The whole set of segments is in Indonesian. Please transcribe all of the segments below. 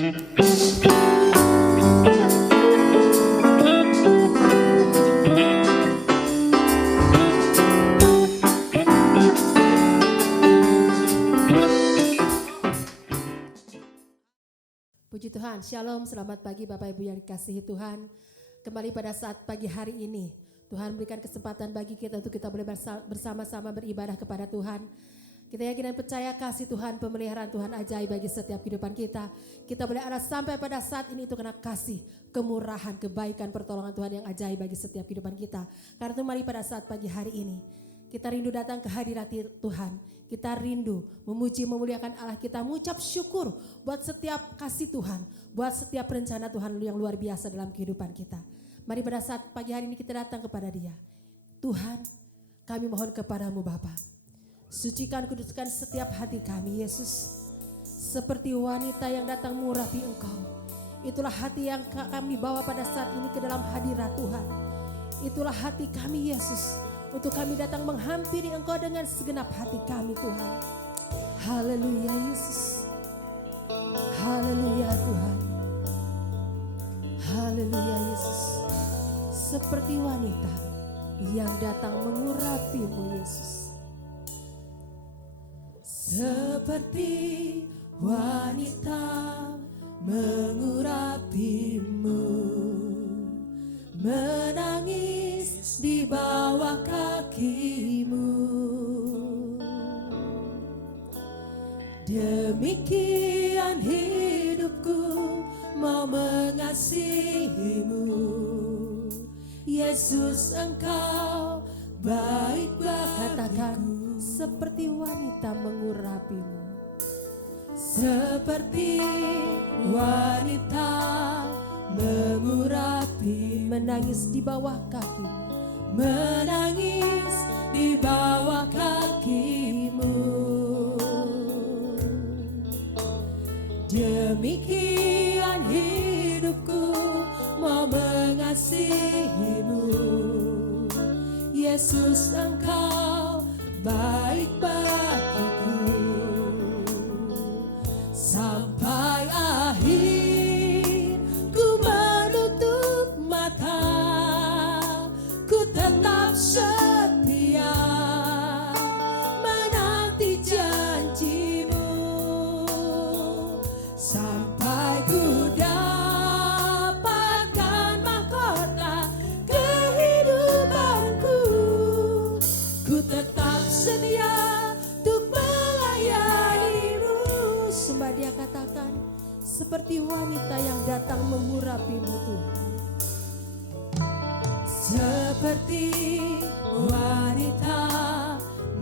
Puji Tuhan, Shalom, selamat pagi Bapak Ibu yang dikasihi Tuhan. Kembali pada saat pagi hari ini, Tuhan berikan kesempatan bagi kita untuk kita boleh bersama-sama beribadah kepada Tuhan. Kita yakin dan percaya kasih Tuhan, pemeliharaan Tuhan ajaib bagi setiap kehidupan kita. Kita boleh ada sampai pada saat ini itu karena kasih, kemurahan, kebaikan, pertolongan Tuhan yang ajaib bagi setiap kehidupan kita. Karena itu mari pada saat pagi hari ini, kita rindu datang ke hadirat Tuhan. Kita rindu memuji, memuliakan Allah kita, mengucap syukur buat setiap kasih Tuhan, buat setiap rencana Tuhan yang luar biasa dalam kehidupan kita. Mari pada saat pagi hari ini kita datang kepada Dia. Tuhan, kami mohon kepadamu Bapa, sucikan, kuduskan setiap hati kami Yesus. Seperti wanita yang datang mengurapi Engkau, itulah hati yang kami bawa pada saat ini ke dalam hadirat Tuhan. Itulah hati kami Yesus, untuk kami datang menghampiri Engkau dengan segenap hati kami Tuhan. Haleluya Yesus. Haleluya Tuhan. Haleluya Yesus. Seperti wanita yang datang mengurapi-Mu Yesus. Seperti wanita mengurapi-Mu, menangis di bawah kaki-Mu. Demikian hidupku mau mengasihi-Mu. Yesus, Engkau baik Katakan bagiku. seperti wanita mengurapi-Mu. Seperti wanita mengurapi, Menangis di bawah kaki-Mu. menangis di bawah kaki-Mu. Demikian hidupku mau mengasihi-Mu. Yesus, Engkau baik bagiku. Sampai akhir ku menutup mata, ku tetap setia menanti janji-Mu. Sampai ku dapatkan mahkota kehidupanku, ku tetap setia untuk melayani-Mu. Sembah Dia, katakan seperti wanita yang datang mengurapi-Mu Tuhan. Seperti wanita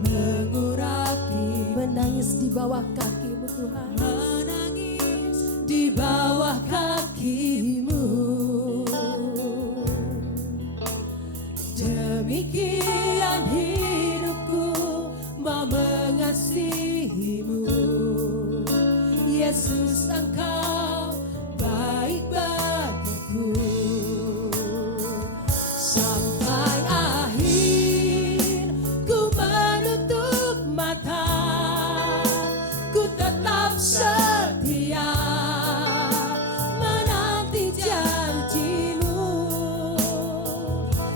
mengurapi, Menangis di bawah kaki-Mu Tuhan. menangis di bawah kaki-Mu. Demikian hidupku mau mengasihi-Mu. Yesus, Engkau baik bagiku. Sampai akhir ku menutup mata, ku tetap setia menanti janji-Mu.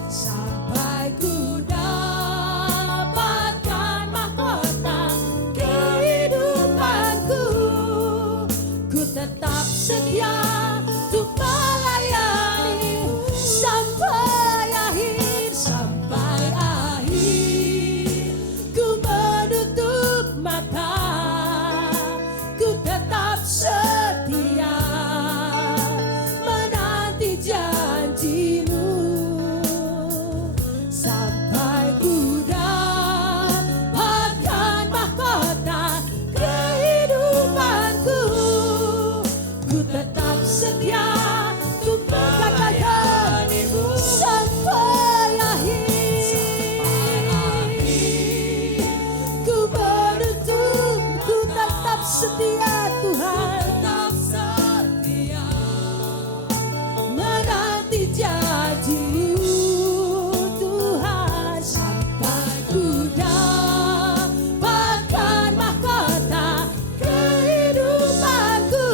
Sampai ku dapatkan mahkota kehidupanku, ku tetap setia untuk melayani sampai akhir. Sampai akhir ku menutup mata, ku tetap setia menanti janji-Mu. Sampai ku dapatkan mahkota kehidupanku, ku tetap setia untuk melayani-Mu. Sampai akhir ku menutup, ku tetap setia Tuhan, tetap setia menanti janji-Mu Tuhan. Sampai ku dapatkan mahkota kehidupanku,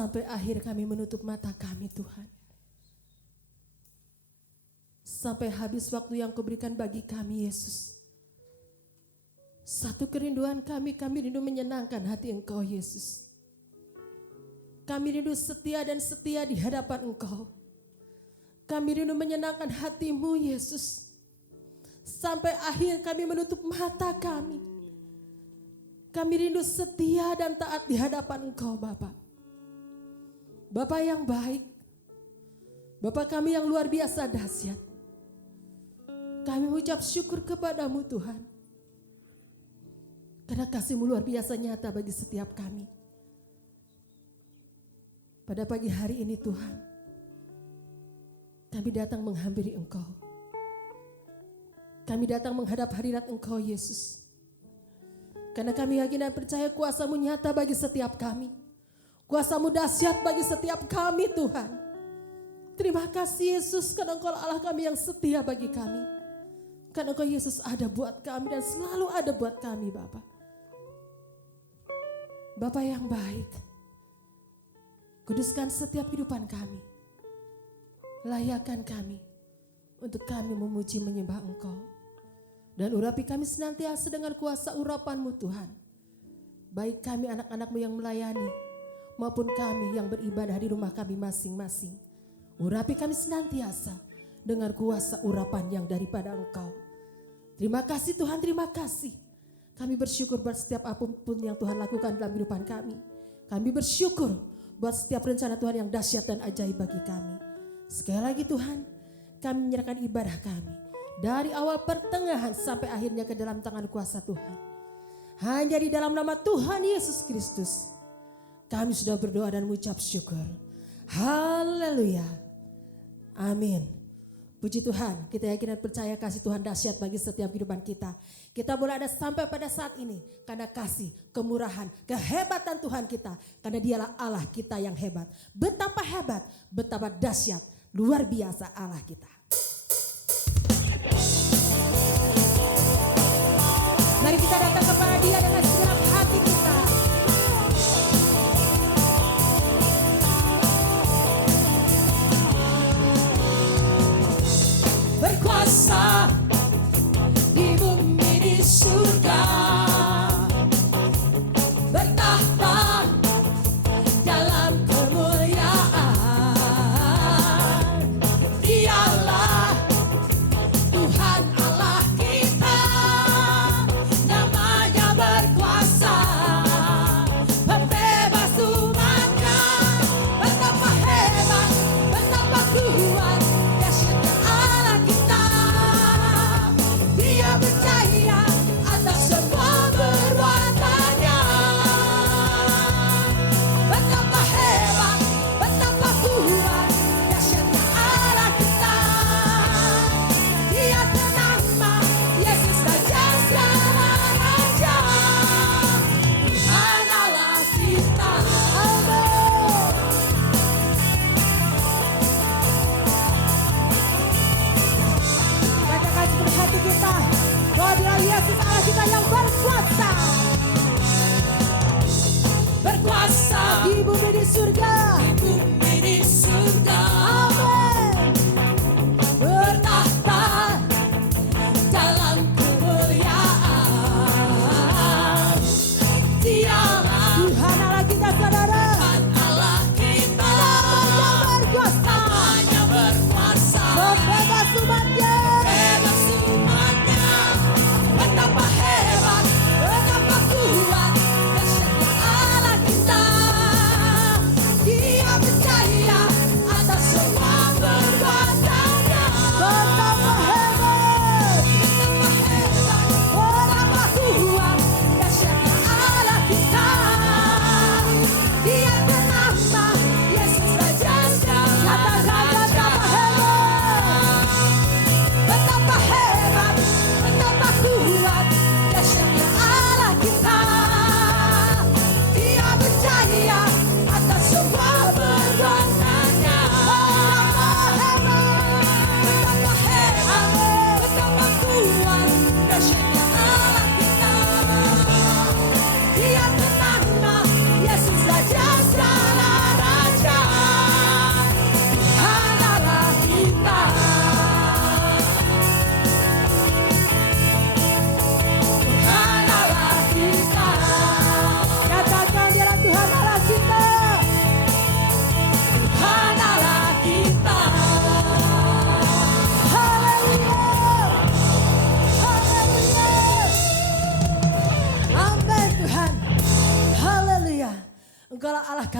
Sampai akhir kami menutup mata kami Tuhan. Sampai habis waktu yang Kau berikan bagi kami Yesus. Satu kerinduan kami rindu menyenangkan hati Engkau Yesus. Kami rindu setia dan setia di hadapan Engkau. Kami rindu menyenangkan hati-Mu Yesus. Sampai akhir kami menutup mata kami. Kami rindu setia dan taat di hadapan Engkau Bapa. Bapa yang baik. Bapa kami yang luar biasa dahsyat. Kami mengucap syukur kepadamu Tuhan. Karena kasih-Mu luar biasa nyata bagi setiap kami. Pada pagi hari ini Tuhan, kami datang menghampiri Engkau. Kami datang menghadap hadirat Engkau Yesus. Karena kami yakin dan percaya kuasa-Mu nyata bagi setiap kami. Kuasa-Mu dahsyat bagi setiap kami Tuhan. Terima kasih Yesus karena Engkau Allah kami yang setia bagi kami. Karena Engkau Yesus ada buat kami dan selalu ada buat kami Bapa. Bapa yang baik, kuduskan setiap kehidupan kami. Layakkan kami untuk kami memuji menyembah Engkau. Dan urapi kami senantiasa dengan kuasa urapan-Mu Tuhan. Baik kami anak-anak-Mu yang melayani maupun kami yang beribadah di rumah kami masing-masing. Urapi kami senantiasa dengan kuasa urapan yang daripada Engkau. Terima kasih Tuhan, terima kasih. Kami bersyukur buat setiap apapun yang Tuhan lakukan dalam kehidupan kami. Kami bersyukur buat setiap rencana Tuhan yang dahsyat dan ajaib bagi kami. Sekali lagi Tuhan, kami menyerahkan ibadah kami. Dari awal pertengahan sampai akhirnya ke dalam tangan kuasa Tuhan. Hanya di dalam nama Tuhan Yesus Kristus. Kami sudah berdoa dan mengucap syukur. Haleluya. Amin. Puji Tuhan, kita yakin dan percaya kasih Tuhan dahsyat bagi setiap kehidupan kita. Kita boleh ada sampai pada saat ini karena kasih, kemurahan, kehebatan Tuhan kita. Karena Dialah Allah kita yang hebat. Betapa hebat, betapa dahsyat, luar biasa Allah kita. Mari kita datang kepada Dia dengan segenap hati kita. Berkuasa di bumi di surga, bertahta dalam kemuliaan. Dialah Tuhan Allah kita, namanya berkuasa.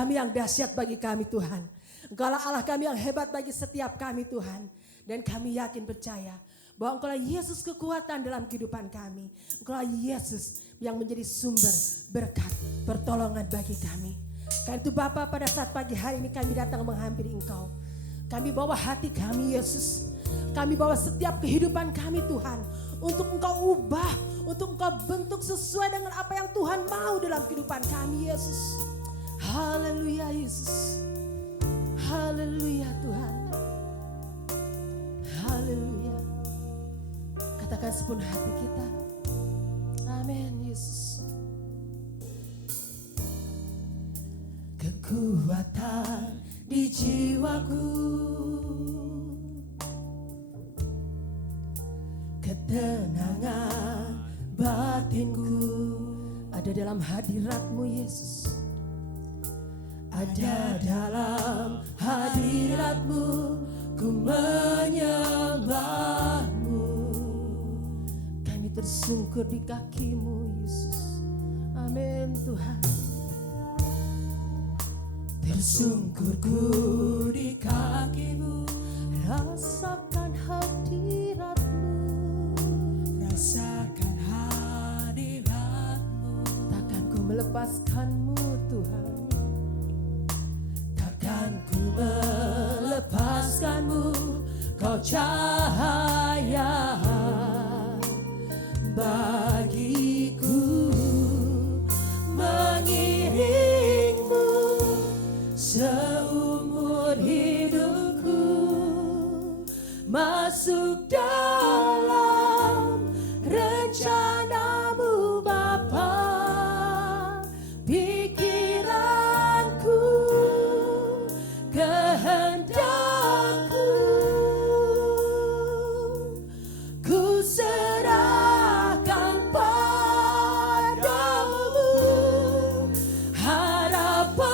kami yang dahsyat bagi kami Tuhan. Engkaulah Allah kami yang hebat bagi setiap kami Tuhan. Dan kami yakin percaya bahwa Engkaulah Yesus kekuatan dalam kehidupan kami. Engkaulah Yesus yang menjadi sumber berkat pertolongan bagi kami. Karena itu Bapa, pada saat pagi hari ini kami datang menghampiri Engkau. Kami bawa hati kami Yesus. Kami bawa setiap kehidupan kami Tuhan. Untuk Engkau ubah, untuk Engkau bentuk sesuai dengan apa yang Tuhan mau dalam kehidupan kami Yesus. Haleluya Yesus. Haleluya Tuhan. Haleluya. Katakan sepenuh hati kita. Amin Yesus. Kekuatan di jiwaku, ketenangan batinku ada dalam hadirat-Mu Yesus. Ada dalam hadirat-Mu ku menyembah-Mu. Kami tersungkur di kaki-Mu Yesus. Amin Tuhan. Tersungkurku di kaki-Mu, rasakan hadirat-Mu. Rasakan hadirat-Mu. Takkan ku melepaskan-Mu Tuhan. Takkan ku melepaskan-Mu, Kau cahaya bagiku. Mengiringmu seumur hidupku, masuk dalam rencana-Mu Bapa. Pikiranku, kehendakku, ku serahkan padamu. Harapanku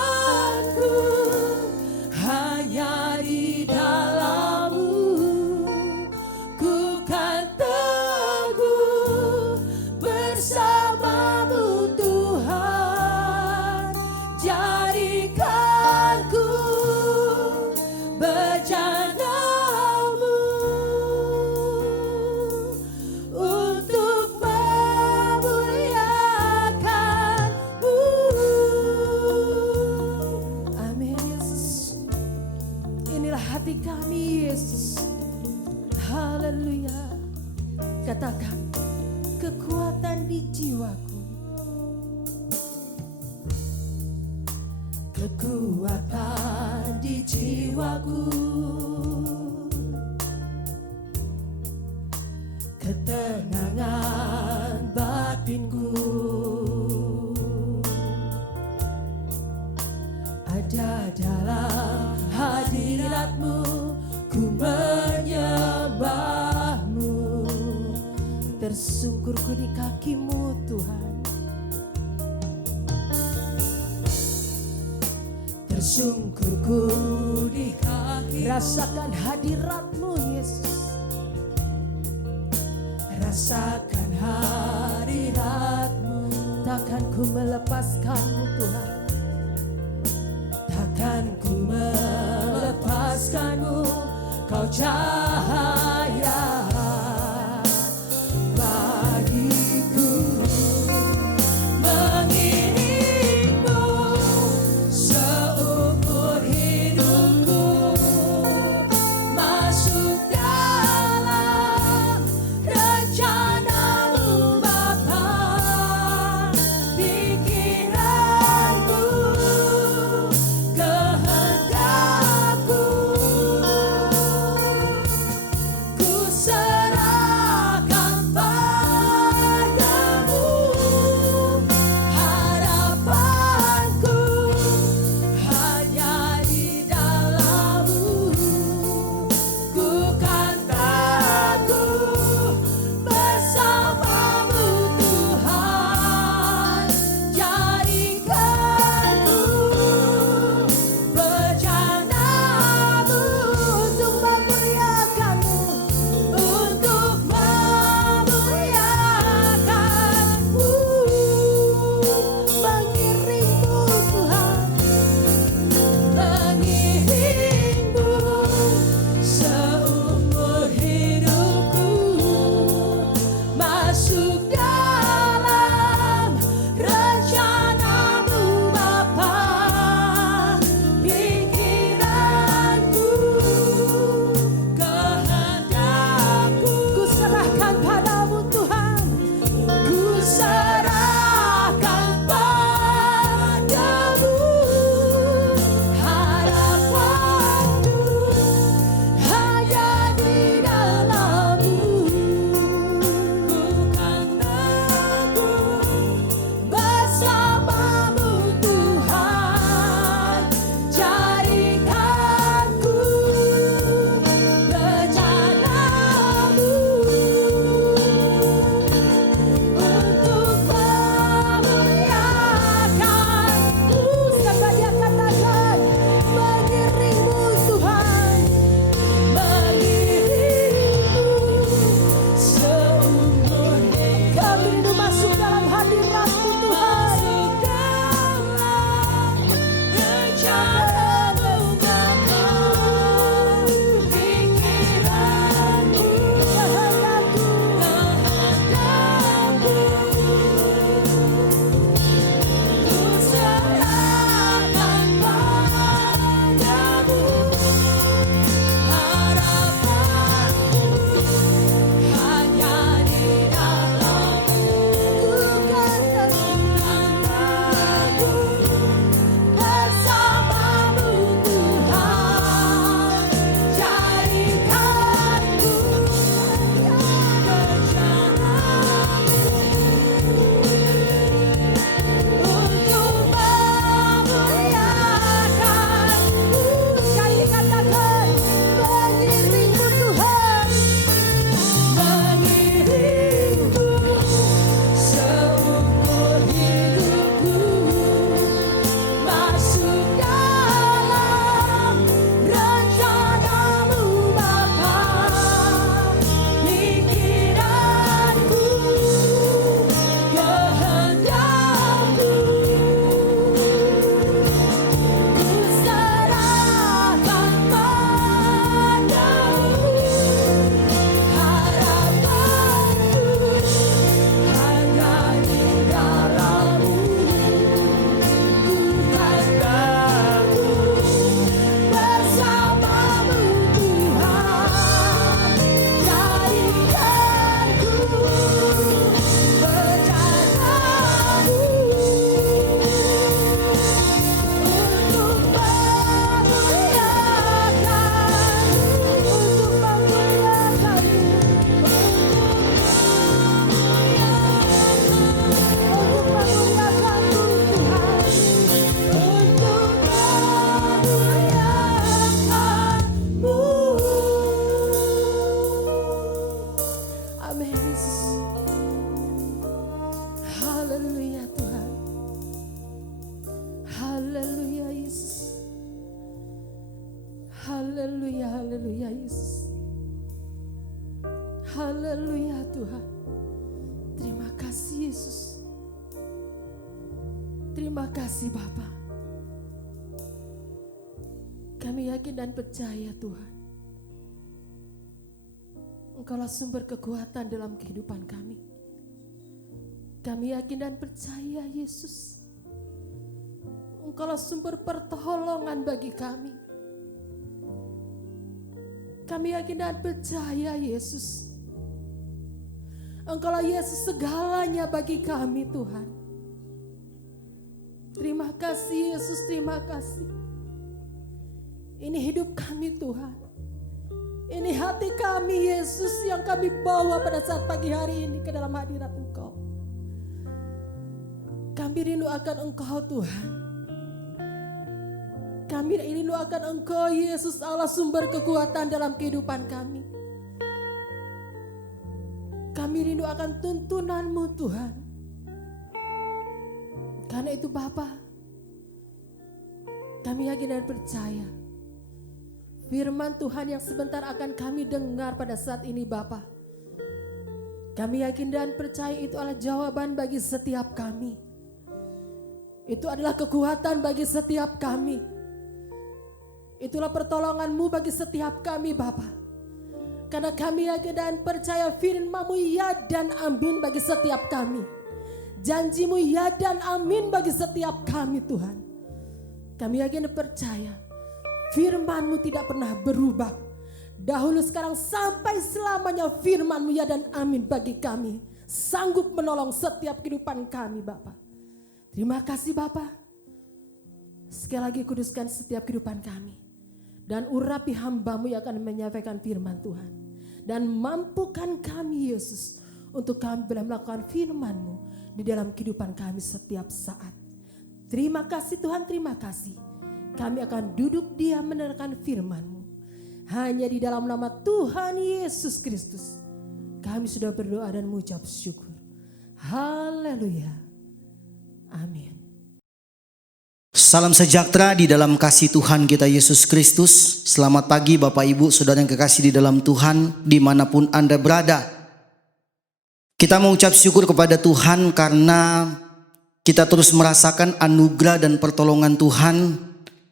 hanya di dalam-Mu. Ku kan teguh bersama-Mu Tuhan. Jadikanku bejana-Mu untuk memuliakan-Mu. Amin Yesus. Inilah hati kami Yesus. Haleluya. Katakan, kekuatan di jiwaku, kekuatan di jiwaku, ketenangan batinku ada dalam hadirat-Mu. Ku menyembah-Mu. Tersungkurku di kaki-Mu Tuhan. Tersungkurku di kaki. Rasakan hadirat-Mu Yesus. Rasakan hadirat-Mu. Takkan ku melepaskan-Mu Tuhan. Takkan ku melepaskan-Mu. Kau cahaya bagiku. Mengiringmu seumur hidupku, masuk dalam rencana-Mu Bapa. Pikiranku, kehendakku, Haleluya Tuhan. Terima kasih Yesus. Terima kasih Bapa. Kami yakin dan percaya Tuhan, Engkaulah sumber kekuatan dalam kehidupan kami. Kami yakin dan percaya Yesus, Engkaulah sumber pertolongan bagi kami. Kami yakin dan percaya Yesus, Engkaulah Yesus segalanya bagi kami Tuhan. Terima kasih Yesus, terima kasih. Ini hidup kami Tuhan. Ini hati kami Yesus yang kami bawa pada saat pagi hari ini ke dalam hadirat Engkau. Kami rindu akan Engkau Tuhan. Kami rindu akan Engkau Yesus, Allah sumber kekuatan dalam kehidupan kami. Kami rindu akan tuntunan-Mu Tuhan. Karena itu Bapa, kami yakin dan percaya firman Tuhan yang sebentar akan kami dengar pada saat ini Bapa. Kami yakin dan percaya itu adalah jawaban bagi setiap kami. Itu adalah kekuatan bagi setiap kami. Itulah pertolongan-Mu bagi setiap kami Bapa. Karena kami yakin dan percaya firman-Mu ya dan amin bagi setiap kami. Janji-Mu ya dan amin bagi setiap kami Tuhan. Kami yakin dan percaya firman-Mu tidak pernah berubah. Dahulu, sekarang, sampai selamanya firman-Mu ya dan amin bagi kami. Sanggup menolong setiap kehidupan kami Bapa. Terima kasih Bapa. Sekali lagi kuduskan setiap kehidupan kami. Dan urapi hamba-Mu yang akan menyampaikan firman Tuhan. Dan mampukan kami Yesus untuk kami boleh melakukan firman-Mu di dalam kehidupan kami setiap saat. Terima kasih Tuhan, terima kasih. Kami akan duduk diam mendengarkan firman-Mu. Hanya di dalam nama Tuhan Yesus Kristus kami sudah berdoa dan mengucap syukur. Haleluya. Amin. Salam sejahtera di dalam kasih Tuhan kita Yesus Kristus. Selamat pagi Bapak Ibu Saudara yang kekasih di dalam Tuhan dimanapun Anda berada. Kita mengucap syukur kepada Tuhan karena kita terus merasakan anugerah dan pertolongan Tuhan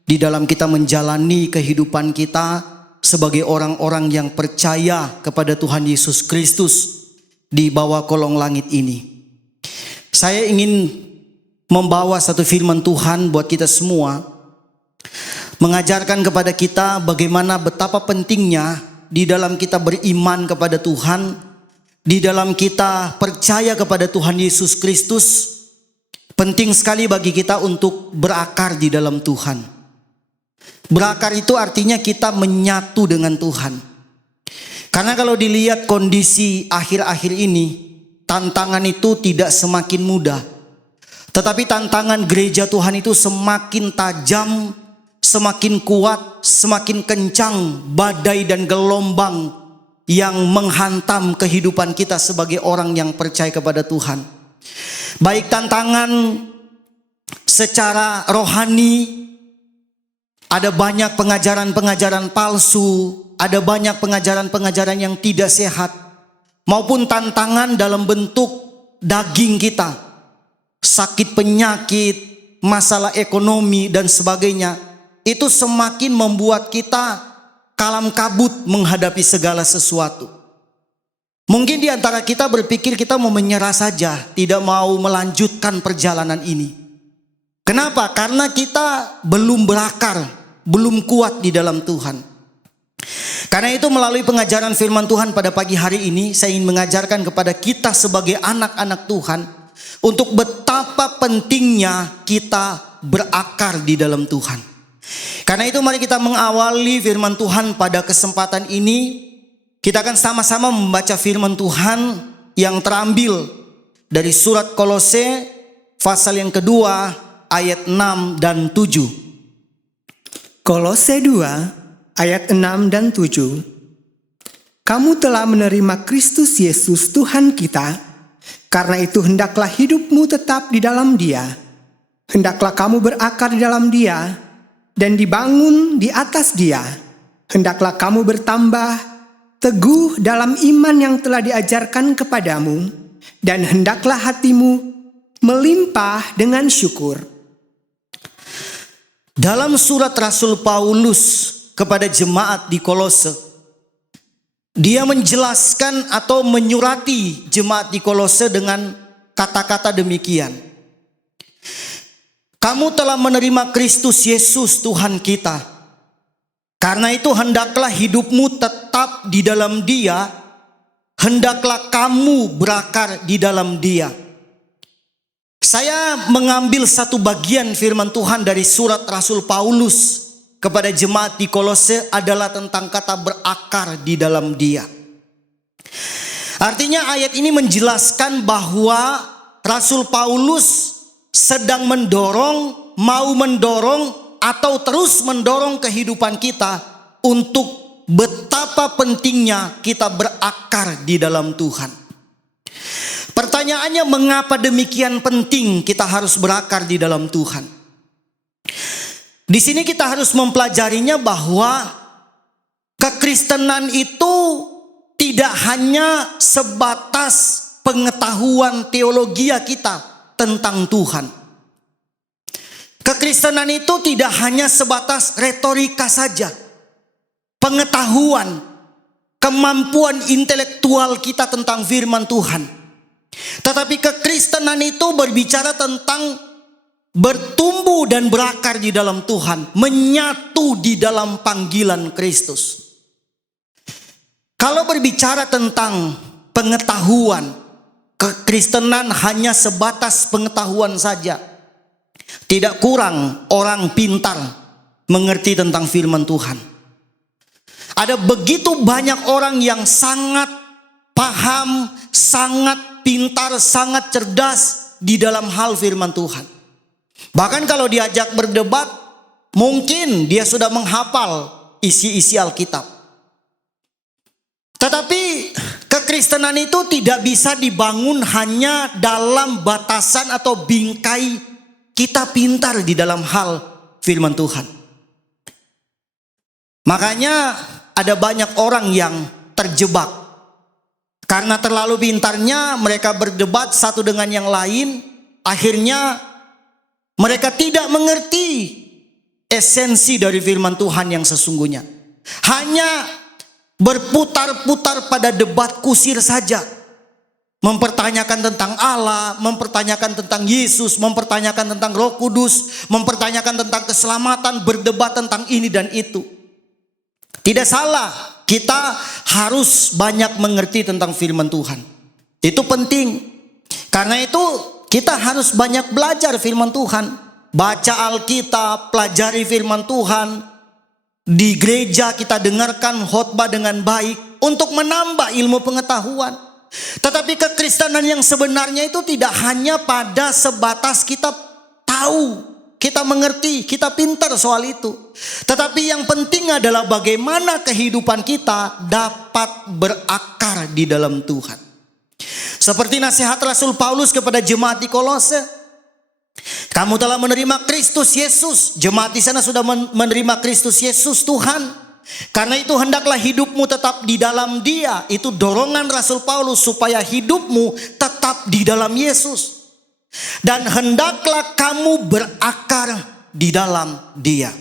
di dalam kita menjalani kehidupan kita sebagai orang-orang yang percaya kepada Tuhan Yesus Kristus di bawah kolong langit ini. Saya ingin membawa satu firman Tuhan buat kita semua, mengajarkan kepada kita bagaimana betapa pentingnya di dalam kita beriman kepada Tuhan, di dalam kita percaya kepada Tuhan Yesus Kristus. Penting sekali bagi kita untuk berakar di dalam Tuhan. Berakar itu artinya kita menyatu dengan Tuhan. Karena kalau dilihat kondisi akhir-akhir ini, tantangan itu tidak semakin mudah. Tetapi tantangan gereja Tuhan itu semakin tajam, semakin kuat, semakin kencang badai dan gelombang yang menghantam kehidupan kita sebagai orang yang percaya kepada Tuhan. Baik tantangan secara rohani, ada banyak pengajaran-pengajaran palsu, ada banyak pengajaran-pengajaran yang tidak sehat, maupun tantangan dalam bentuk daging kita, sakit penyakit, masalah ekonomi dan sebagainya. Itu semakin membuat kita kalam kabut menghadapi segala sesuatu. Mungkin di antara kita berpikir kita mau menyerah saja, tidak mau melanjutkan perjalanan ini. Kenapa? Karena kita belum berakar, belum kuat di dalam Tuhan. Karena itu melalui pengajaran firman Tuhan pada pagi hari ini, saya ingin mengajarkan kepada kita sebagai anak-anak Tuhan untuk betapa pentingnya kita berakar di dalam Tuhan. Karena itu mari kita mengawali firman Tuhan pada kesempatan ini. Kita akan sama-sama membaca firman Tuhan yang terambil dari surat Kolose pasal yang kedua ayat 6 dan 7. Kolose 2 ayat 6 dan 7. Kamu telah menerima Kristus Yesus Tuhan kita, karena itu hendaklah hidupmu tetap di dalam Dia. Hendaklah kamu berakar di dalam Dia dan dibangun di atas Dia. Hendaklah kamu bertambah, teguh dalam iman yang telah diajarkan kepadamu, dan hendaklah hatimu melimpah dengan syukur. Dalam surat Rasul Paulus kepada jemaat di Kolose, dia menjelaskan atau menyurati jemaat di Kolose dengan kata-kata demikian. Kamu telah menerima Kristus Yesus Tuhan kita. Karena itu hendaklah hidupmu tetap di dalam Dia, hendaklah kamu berakar di dalam Dia. Saya mengambil satu bagian firman Tuhan dari surat Rasul Paulus kepada jemaat di Kolose adalah tentang kata berakar di dalam Dia. Artinya ayat ini menjelaskan bahwa Rasul Paulus sedang mau mendorong atau terus mendorong kehidupan kita untuk betapa pentingnya kita berakar di dalam Tuhan. Pertanyaannya, mengapa demikian penting kita harus berakar di dalam Tuhan? Di sini kita harus mempelajarinya bahwa kekristenan itu tidak hanya sebatas pengetahuan teologi kita tentang Tuhan. Kekristenan itu tidak hanya sebatas retorika saja. Pengetahuan, kemampuan intelektual kita tentang firman Tuhan. Tetapi kekristenan itu berbicara tentang bertumbuh dan berakar di dalam Tuhan, menyatu di dalam panggilan Kristus. Kalau berbicara tentang pengetahuan, kekristenan hanya sebatas pengetahuan saja. Tidak kurang orang pintar mengerti tentang firman Tuhan. Ada begitu banyak orang yang sangat paham, sangat pintar, sangat cerdas di dalam hal firman Tuhan. Bahkan kalau diajak berdebat, mungkin dia sudah menghafal isi-isi Alkitab. Tetapi kekristenan itu tidak bisa dibangun hanya dalam batasan atau bingkai kita pintar di dalam hal firman Tuhan. Makanya ada banyak orang yang terjebak. Karena terlalu pintarnya mereka berdebat satu dengan yang lain, akhirnya mereka tidak mengerti esensi dari firman Tuhan yang sesungguhnya. Hanya berputar-putar pada debat kusir saja. Mempertanyakan tentang Allah, mempertanyakan tentang Yesus, mempertanyakan tentang Roh Kudus, mempertanyakan tentang keselamatan, berdebat tentang ini dan itu. Tidak salah, kita harus banyak mengerti tentang firman Tuhan. Itu penting. Karena itu kita harus banyak belajar firman Tuhan. Baca Alkitab, pelajari firman Tuhan. Di gereja kita dengarkan khotbah dengan baik untuk menambah ilmu pengetahuan. Tetapi kekristenan yang sebenarnya itu tidak hanya pada sebatas kita tahu, kita mengerti, kita pintar soal itu. Tetapi yang penting adalah bagaimana kehidupan kita dapat berakar di dalam Tuhan. Seperti nasihat Rasul Paulus kepada jemaat di Kolose. Kamu telah menerima Kristus Yesus. Jemaat di sana sudah menerima Kristus Yesus Tuhan. Karena itu hendaklah hidupmu tetap di dalam Dia. Itu dorongan Rasul Paulus supaya hidupmu tetap di dalam Yesus. Dan hendaklah kamu berakar di dalam Dia.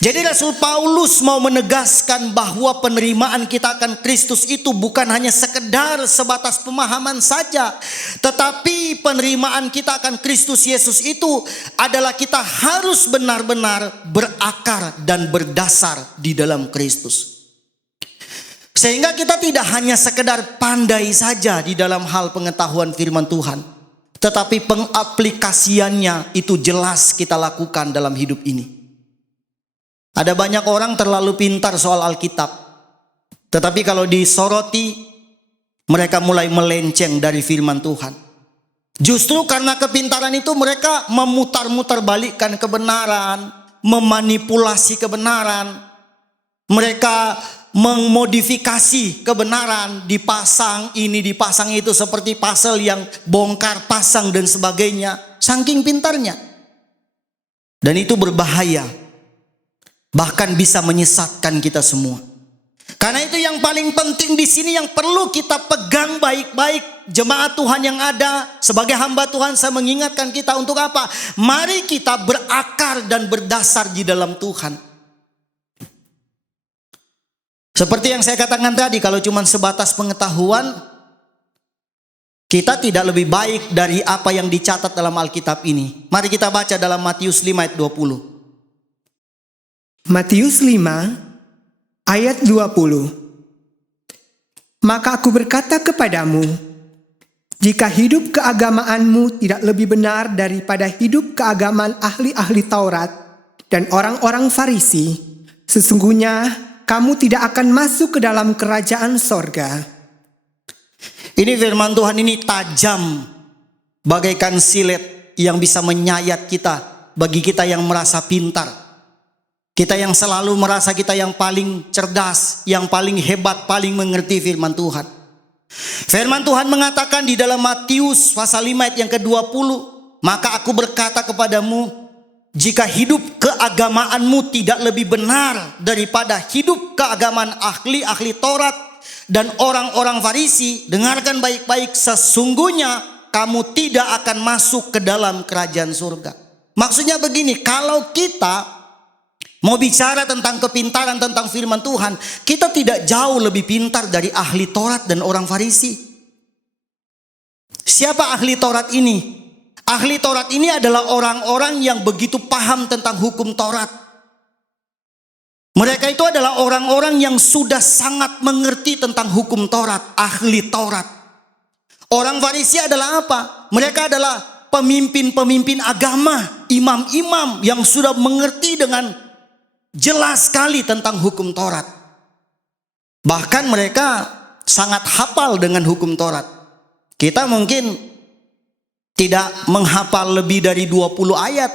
Jadi Rasul Paulus mau menegaskan bahwa penerimaan kita akan Kristus itu bukan hanya sekedar sebatas pemahaman saja. Tetapi penerimaan kita akan Kristus Yesus itu adalah kita harus benar-benar berakar dan berdasar di dalam Kristus. Sehingga kita tidak hanya sekedar pandai saja di dalam hal pengetahuan firman Tuhan. Tetapi pengaplikasiannya itu jelas kita lakukan dalam hidup ini. Ada banyak orang terlalu pintar soal Alkitab. Tetapi kalau disoroti, mereka mulai melenceng dari firman Tuhan. Justru karena kepintaran itu mereka memutar-mutar balikkan kebenaran, memanipulasi kebenaran. Mereka memodifikasi kebenaran, dipasang ini, dipasang itu, seperti puzzle yang bongkar, pasang dan sebagainya. Saking pintarnya. Dan itu berbahaya. Bahkan bisa menyesatkan kita semua. Karena itu yang paling penting di sini yang perlu kita pegang baik-baik, jemaat Tuhan yang ada, sebagai hamba Tuhan saya mengingatkan kita untuk apa? Mari kita berakar dan berdasar di dalam Tuhan. Seperti yang saya katakan tadi, kalau cuma sebatas pengetahuan, kita tidak lebih baik dari apa yang dicatat dalam Alkitab ini. Mari kita baca dalam Matius 5 ayat 20. Matius 5 ayat 20. Maka aku berkata kepadamu, jika hidup keagamaanmu tidak lebih benar daripada hidup keagamaan ahli-ahli Taurat dan orang-orang Farisi, sesungguhnya kamu tidak akan masuk ke dalam kerajaan sorga. Ini firman Tuhan ini tajam bagaikan silet yang bisa menyayat kita, bagi kita yang merasa pintar. Kita yang selalu merasa kita yang paling cerdas, yang paling hebat, paling mengerti firman Tuhan. Firman Tuhan mengatakan di dalam Matius pasal 5 ayat yang ke-20, maka aku berkata kepadamu, jika hidup keagamaanmu tidak lebih benar daripada hidup keagamaan ahli-ahli Taurat dan orang-orang Farisi, dengarkan baik-baik, sesungguhnya kamu tidak akan masuk ke dalam kerajaan surga. Maksudnya begini, kalau kita mau bicara tentang kepintaran, tentang firman Tuhan, kita tidak jauh lebih pintar dari ahli Taurat dan orang Farisi. Siapa ahli Taurat ini? Ahli Taurat ini adalah orang-orang yang begitu paham tentang hukum Taurat. Mereka itu adalah orang-orang yang sudah sangat mengerti tentang hukum Taurat, ahli Taurat. Orang Farisi adalah apa? Mereka adalah pemimpin-pemimpin agama, imam-imam yang sudah mengerti dengan jelas sekali tentang hukum Taurat. Bahkan mereka sangat hafal dengan hukum Taurat. Kita mungkin tidak menghafal lebih dari 20 ayat.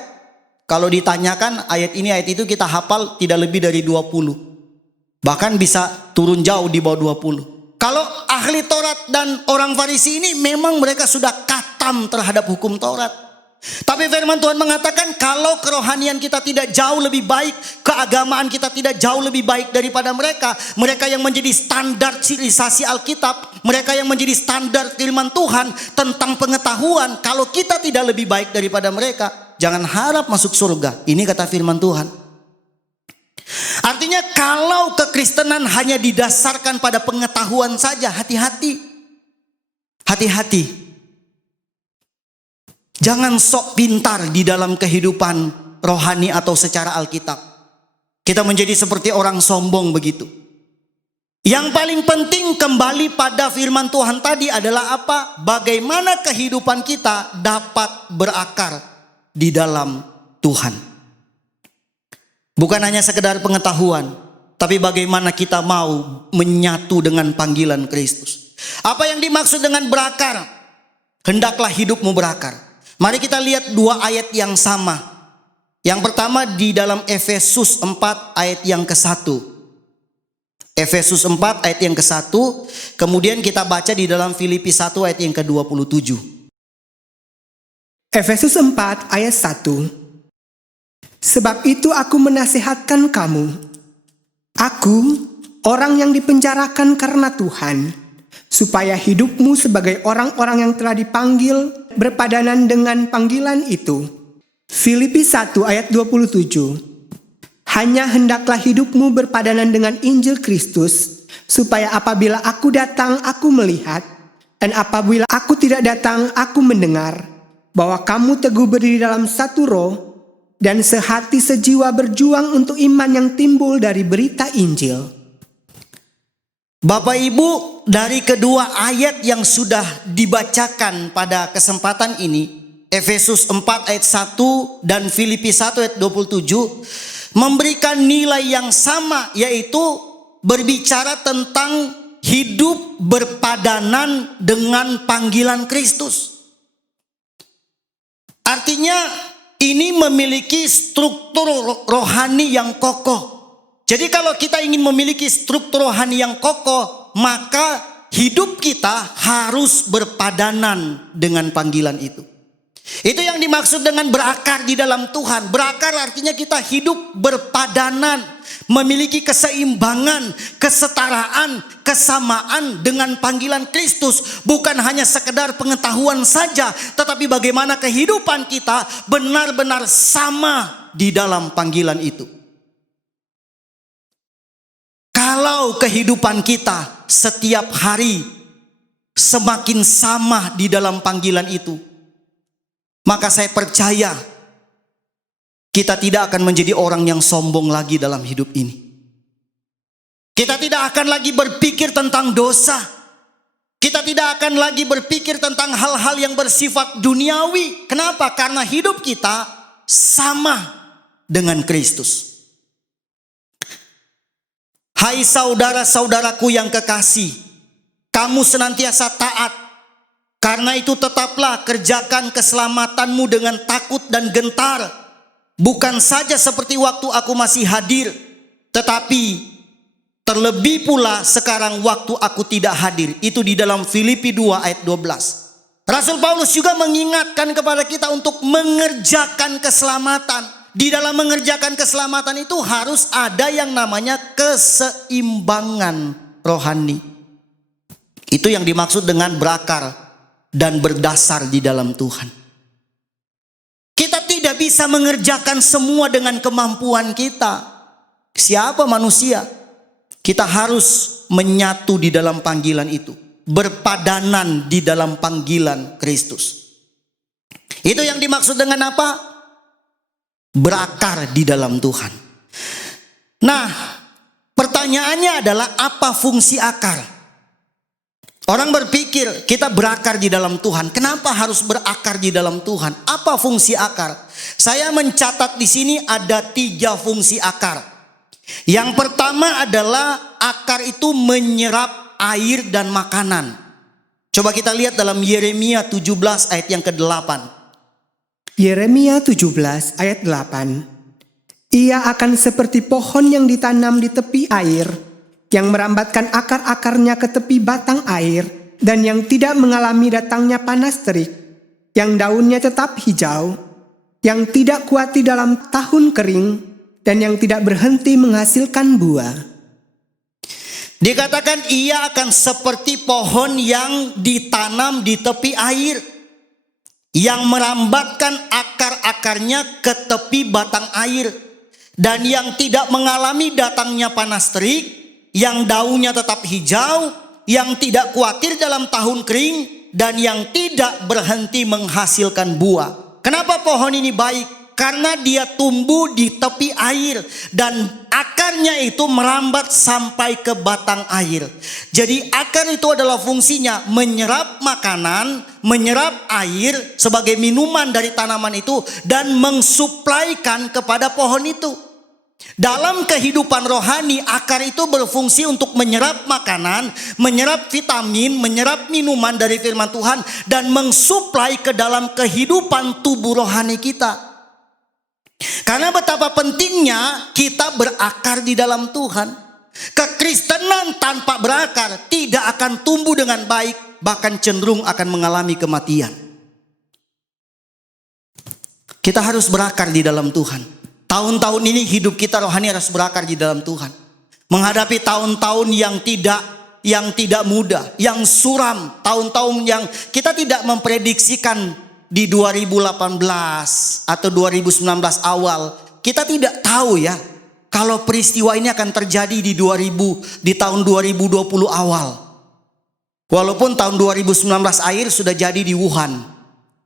Kalau ditanyakan ayat ini ayat itu, kita hafal tidak lebih dari 20. Bahkan bisa turun jauh di bawah 20. Kalau ahli Taurat dan orang Farisi ini memang mereka sudah khatam terhadap hukum Taurat. Tapi firman Tuhan mengatakan kalau kerohanian kita tidak jauh lebih baik, keagamaan kita tidak jauh lebih baik daripada mereka, mereka yang menjadi standar civilisasi Alkitab, mereka yang menjadi standar firman Tuhan tentang pengetahuan, kalau kita tidak lebih baik daripada mereka, jangan harap masuk surga. Ini kata firman Tuhan. Artinya kalau kekristenan hanya didasarkan pada pengetahuan saja, hati-hati. Hati-hati. Jangan sok pintar di dalam kehidupan rohani atau secara Alkitab. Kita menjadi seperti orang sombong begitu. Yang paling penting kembali pada firman Tuhan tadi adalah apa? Bagaimana kehidupan kita dapat berakar di dalam Tuhan. Bukan hanya sekedar pengetahuan, tapi bagaimana kita mau menyatu dengan panggilan Kristus. Apa yang dimaksud dengan berakar? Hendaklah hidupmu berakar. Mari kita lihat dua ayat yang sama. Yang pertama di dalam Efesus 4 ayat yang ke-1. Efesus 4 ayat yang ke-1. Kemudian kita baca di dalam Filipi 1 ayat yang ke-27. Efesus 4 ayat 1. Sebab itu aku menasihatkan kamu, aku orang yang dipenjarakan karena Tuhan, supaya hidupmu sebagai orang-orang yang telah dipanggil berpadanan dengan panggilan itu. Filipi 1 ayat 27. Hanya hendaklah hidupmu berpadanan dengan Injil Kristus, supaya apabila aku datang aku melihat, dan apabila aku tidak datang aku mendengar, bahwa kamu teguh berdiri dalam satu roh, dan sehati sejiwa berjuang untuk iman yang timbul dari berita Injil. Bapak Ibu, dari kedua ayat yang sudah dibacakan pada kesempatan ini, Efesus 4 ayat 1 dan Filipi 1 ayat 27, memberikan nilai yang sama, yaitu berbicara tentang hidup berpadanan dengan panggilan Kristus. Artinya ini memiliki struktur rohani yang kokoh. Jadi kalau kita ingin memiliki struktur rohani yang kokoh, maka hidup kita harus berpadanan dengan panggilan itu. Itu yang dimaksud dengan berakar di dalam Tuhan. Berakar artinya kita hidup berpadanan. memiliki keseimbangan, kesetaraan, kesamaan dengan panggilan Kristus. Bukan hanya sekedar pengetahuan saja, tetapi bagaimana kehidupan kita benar-benar sama di dalam panggilan itu. Kalau kehidupan kita setiap hari semakin sama di dalam panggilan itu, maka saya percaya kita tidak akan menjadi orang yang sombong lagi dalam hidup ini. Kita tidak akan lagi berpikir tentang dosa. Kita tidak akan lagi berpikir tentang hal-hal yang bersifat duniawi. Kenapa? Karena hidup kita sama dengan Kristus. Hai saudara-saudaraku yang kekasih, kamu senantiasa taat. Karena itu tetaplah kerjakan keselamatanmu dengan takut dan gentar. Bukan saja seperti waktu aku masih hadir, tetapi terlebih pula sekarang waktu aku tidak hadir. Itu di dalam Filipi 2 ayat 12. Rasul Paulus juga mengingatkan kepada kita untuk mengerjakan keselamatan. Di dalam mengerjakan keselamatan itu harus ada yang namanya keseimbangan rohani. Itu yang dimaksud dengan berakar dan berdasar di dalam Tuhan. Kita tidak bisa mengerjakan semua dengan kemampuan kita. Siapa manusia? Kita harus menyatu di dalam panggilan itu. Berpadanan di dalam panggilan Kristus. Itu yang dimaksud dengan apa? Berakar di dalam Tuhan. Nah, pertanyaannya adalah apa fungsi akar? Orang berpikir kita berakar di dalam Tuhan. Kenapa harus berakar di dalam Tuhan? Apa fungsi akar? Saya mencatat di sini ada 3 fungsi akar. Yang pertama adalah akar itu menyerap air dan makanan. Coba kita lihat dalam Yeremia 17 ayat yang ke-8. Yeremia 17 ayat 8. Ia akan seperti pohon yang ditanam di tepi air, yang merambatkan akar-akarnya ke tepi batang air, dan yang tidak mengalami datangnya panas terik, yang daunnya tetap hijau, yang tidak kuat di dalam tahun kering, dan yang tidak berhenti menghasilkan buah. Dikatakan ia akan seperti pohon yang ditanam di tepi air, yang merambatkan akar-akarnya ke tepi batang air, dan yang tidak mengalami datangnya panas terik, yang daunnya tetap hijau, yang tidak khawatir dalam tahun kering, dan yang tidak berhenti menghasilkan buah. Kenapa pohon ini baik? Karena dia tumbuh di tepi air dan akarnya itu merambat sampai ke batang air. Jadi akar itu adalah fungsinya menyerap makanan, menyerap air sebagai minuman dari tanaman itu, dan mensuplaikan kepada pohon itu. Dalam kehidupan rohani, akar itu berfungsi untuk menyerap makanan, menyerap vitamin, menyerap minuman dari firman Tuhan, dan mensuplai ke dalam kehidupan tubuh rohani kita. Karena betapa pentingnya kita berakar di dalam Tuhan. Kekristenan tanpa berakar tidak akan tumbuh dengan baik, bahkan cenderung akan mengalami kematian. Kita harus berakar di dalam Tuhan. Tahun-tahun ini hidup kita rohani harus berakar di dalam Tuhan. Menghadapi tahun-tahun yang tidak mudah, yang suram, tahun-tahun yang kita tidak memprediksikan di 2018 atau 2019 awal. Kita tidak tahu ya kalau peristiwa ini akan terjadi di tahun 2020 awal. Walaupun tahun 2019 akhir sudah jadi di Wuhan,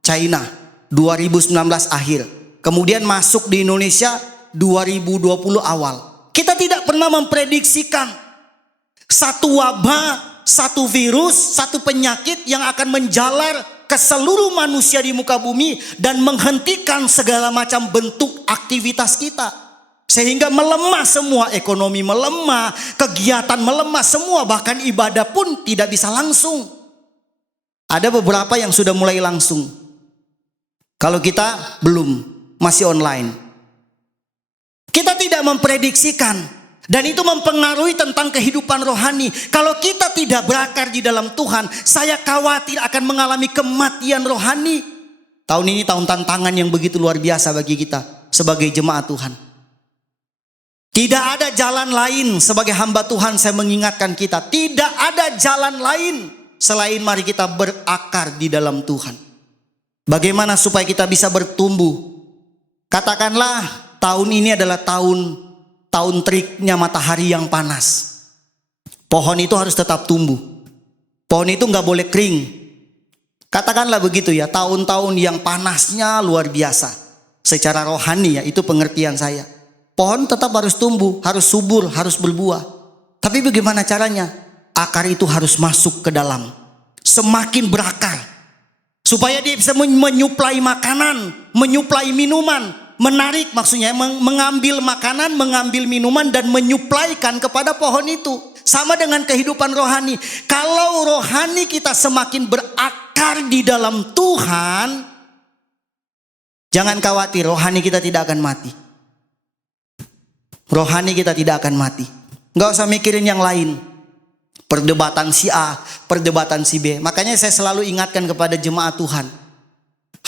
China, 2019 akhir. Kemudian masuk di Indonesia 2020 awal. Kita tidak pernah memprediksikan satu wabah, satu virus, satu penyakit yang akan menjalar ke seluruh manusia di muka bumi dan menghentikan segala macam bentuk aktivitas kita. Sehingga melemah semua, ekonomi melemah, kegiatan melemah semua, bahkan ibadah pun tidak bisa langsung. Ada beberapa yang sudah mulai langsung. Kalau kita belum, masih online. Kita tidak memprediksikan, dan itu mempengaruhi tentang kehidupan rohani. Kalau kita tidak berakar di dalam Tuhan, saya khawatir akan mengalami kematian rohani. Tahun ini tahun tantangan yang begitu luar biasa bagi kita sebagai jemaat Tuhan. Tidak ada jalan lain. Sebagai hamba Tuhan saya mengingatkan kita, tidak ada jalan lain selain mari kita berakar di dalam Tuhan. Bagaimana supaya kita bisa bertumbuh? Katakanlah tahun ini adalah tahun teriknya matahari yang panas. Pohon itu harus tetap tumbuh. Pohon itu nggak boleh kering. Katakanlah begitu ya, tahun-tahun yang panasnya luar biasa. Secara rohani ya, itu pengertian saya. Pohon tetap harus tumbuh, harus subur, harus berbuah. Tapi bagaimana caranya? Akar itu harus masuk ke dalam. Semakin berakar. Supaya dia bisa menyuplai makanan, menyuplai minuman. Menarik maksudnya, mengambil makanan, mengambil minuman dan menyuplaikan kepada pohon itu. Sama dengan kehidupan rohani. Kalau rohani kita semakin berakar di dalam Tuhan, jangan khawatir, rohani kita tidak akan mati. Rohani kita tidak akan mati. Gak usah mikirin yang lain. Perdebatan si A, perdebatan si B. Makanya saya selalu ingatkan kepada jemaat Tuhan.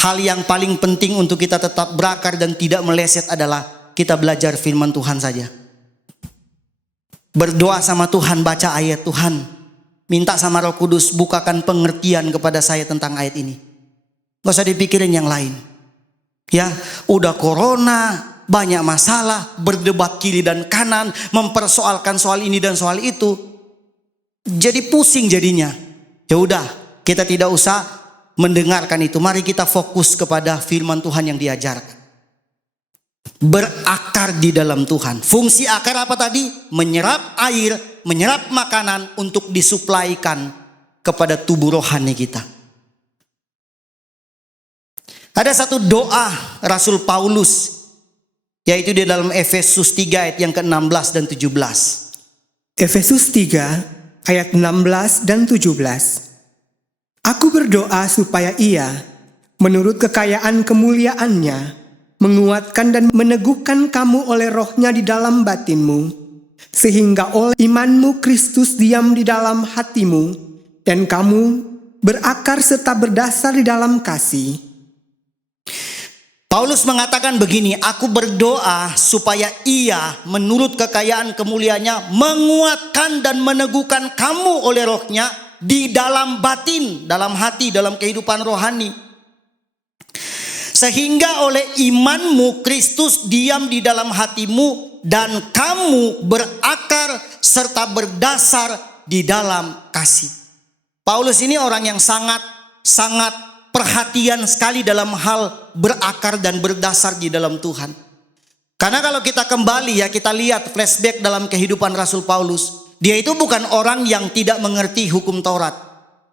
Hal yang paling penting untuk kita tetap berakar dan tidak meleset adalah kita belajar firman Tuhan saja. Berdoa sama Tuhan, baca ayat Tuhan. Minta sama Roh Kudus bukakan pengertian kepada saya tentang ayat ini. Gak usah dipikirin yang lain. Ya, udah corona, banyak masalah, berdebat kiri dan kanan, mempersoalkan soal ini dan soal itu. Jadi pusing jadinya. Ya udah, kita tidak usah mendengarkan itu. Mari kita fokus kepada firman Tuhan yang diajarkan. Berakar di dalam Tuhan. Fungsi akar apa tadi? Menyerap air, menyerap makanan untuk disuplaikan kepada tubuh rohani kita. Ada satu doa Rasul Paulus, yaitu di dalam Efesus 3 ayat yang ke-16 dan 17. Efesus 3 ayat 16 dan 17. Aku berdoa supaya Ia, menurut kekayaan kemuliaannya, menguatkan dan meneguhkan kamu oleh rohnya di dalam batinmu, sehingga oleh imanmu Kristus diam di dalam hatimu, dan kamu berakar serta berdasar di dalam kasih. Paulus mengatakan begini, aku berdoa supaya Ia menurut kekayaan kemuliaannya menguatkan dan meneguhkan kamu oleh rohnya di dalam batin, dalam hati, dalam kehidupan rohani. Sehingga oleh imanmu Kristus diam di dalam hatimu dan kamu berakar serta berdasar di dalam kasih. Paulus ini orang yang sangat perhatian sekali dalam hal berakar dan berdasar di dalam Tuhan. Karena kalau kita kembali ya, kita lihat flashback dalam kehidupan Rasul Paulus. Dia itu bukan orang yang tidak mengerti hukum Taurat.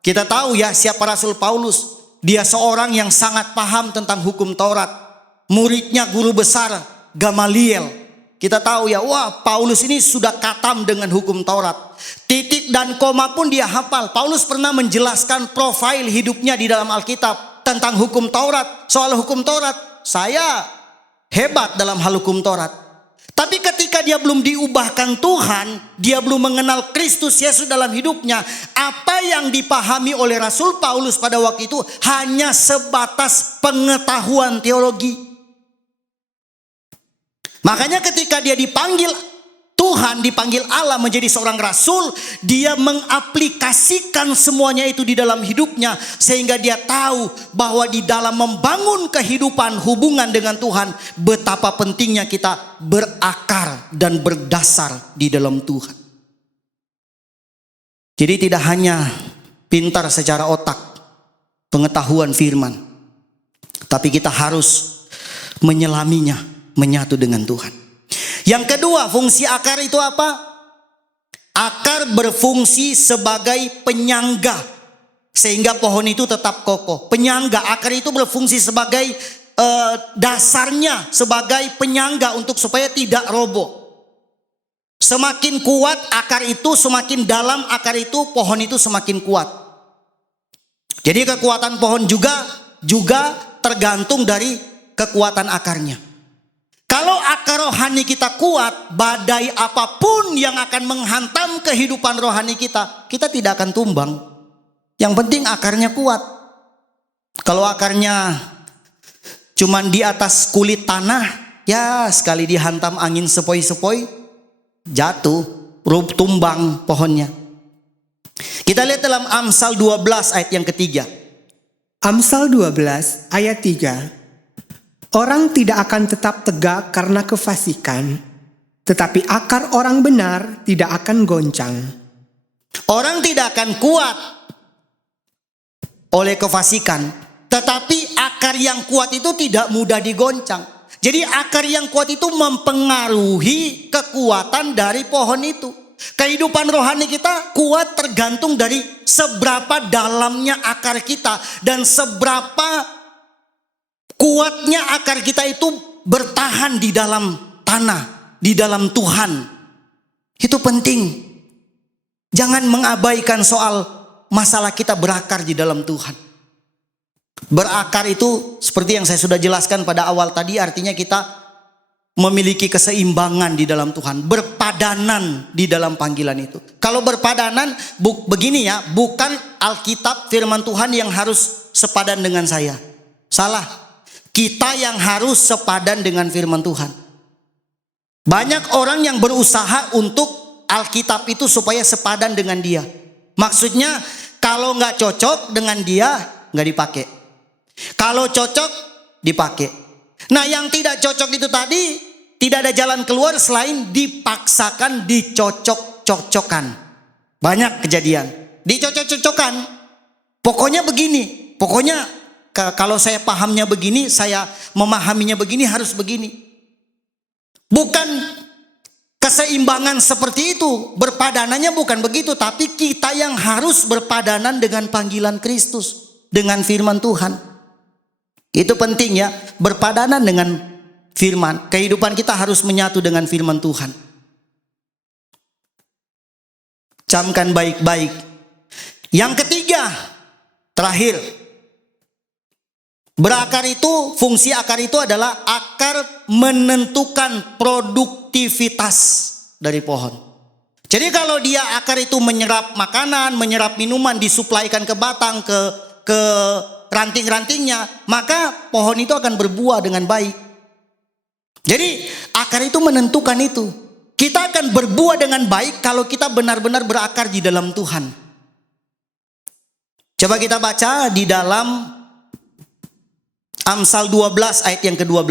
Kita tahu ya siapa Rasul Paulus. Dia seorang yang sangat paham tentang hukum Taurat. Muridnya guru besar Gamaliel. Kita tahu ya, wah Paulus ini sudah katam dengan hukum Taurat. Titik dan koma pun dia hafal. Paulus pernah menjelaskan profil hidupnya di dalam Alkitab tentang hukum Taurat. Soal hukum Taurat, saya hebat dalam hal hukum Taurat. Tapi ketika dia belum diubahkan Tuhan, dia belum mengenal Kristus Yesus dalam hidupnya, apa yang dipahami oleh Rasul Paulus pada waktu itu hanya sebatas pengetahuan teologi. Makanya ketika dia dipanggil Tuhan, dipanggil Allah menjadi seorang rasul, dia mengaplikasikan semuanya itu di dalam hidupnya, sehingga dia tahu bahwa di dalam membangun kehidupan hubungan dengan Tuhan, betapa pentingnya kita berakar dan berdasar di dalam Tuhan. Jadi tidak hanya pintar secara otak, pengetahuan firman, tapi kita harus menyelaminya, menyatu dengan Tuhan. Yang kedua, fungsi akar itu apa? Akar berfungsi sebagai penyangga sehingga pohon itu tetap kokoh. Penyangga, akar itu berfungsi sebagai dasarnya, sebagai penyangga untuk supaya tidak roboh. Semakin kuat akar itu, semakin dalam akar itu, pohon itu semakin kuat. Jadi kekuatan pohon juga tergantung dari kekuatan akarnya. Kalau akar rohani kita kuat, badai apapun yang akan menghantam kehidupan rohani kita tidak akan tumbang. Yang penting akarnya kuat. Kalau akarnya cuman di atas kulit tanah, ya sekali dihantam angin sepoi-sepoi, jatuh, tumbang pohonnya. Kita lihat dalam Amsal 12 ayat yang ketiga. Amsal 12 ayat 3. Orang tidak akan tetap tegak karena kefasikan, tetapi akar orang benar tidak akan goncang. Orang tidak akan kuat oleh kefasikan, tetapi akar yang kuat itu tidak mudah digoncang. Jadi akar yang kuat itu mempengaruhi kekuatan dari pohon itu. Kehidupan rohani kita kuat tergantung dari seberapa dalamnya akar kita dan seberapa kuatnya akar kita itu bertahan di dalam tanah, di dalam Tuhan. Itu penting. Jangan mengabaikan soal masalah kita berakar di dalam Tuhan. Berakar itu seperti yang saya sudah jelaskan pada awal tadi, artinya kita memiliki keseimbangan di dalam Tuhan, berpadanan di dalam panggilan itu. Kalau berpadanan begini ya, bukan Alkitab firman Tuhan yang harus sepadan dengan saya. Salah. Kita yang harus sepadan dengan firman Tuhan. Banyak orang yang berusaha untuk Alkitab itu supaya sepadan dengan dia. Maksudnya kalau nggak cocok dengan dia nggak dipakai. Kalau cocok dipakai. Nah yang tidak cocok itu tadi tidak ada jalan keluar selain dipaksakan, dicocok-cocokkan. Banyak kejadian. Dicocok-cocokkan. Pokoknya begini. Pokoknya kalau saya pahamnya begini, saya memahaminya begini, harus begini. Bukan keseimbangan seperti itu. Berpadanannya bukan begitu. Tapi kita yang harus berpadanan dengan panggilan Kristus. Dengan firman Tuhan. Itu penting ya. Berpadanan dengan firman. Kehidupan kita harus menyatu dengan firman Tuhan. Camkan baik-baik. Yang ketiga, terakhir. Berakar itu, fungsi akar itu adalah akar menentukan produktivitas dari pohon. Jadi kalau dia akar itu menyerap makanan, menyerap minuman, disuplaikan ke batang, ke ranting-rantingnya, maka pohon itu akan berbuah dengan baik. Jadi akar itu menentukan itu. Kita akan berbuah dengan baik kalau kita benar-benar berakar di dalam Tuhan. Coba kita baca di dalam Amsal 12 ayat yang ke-12.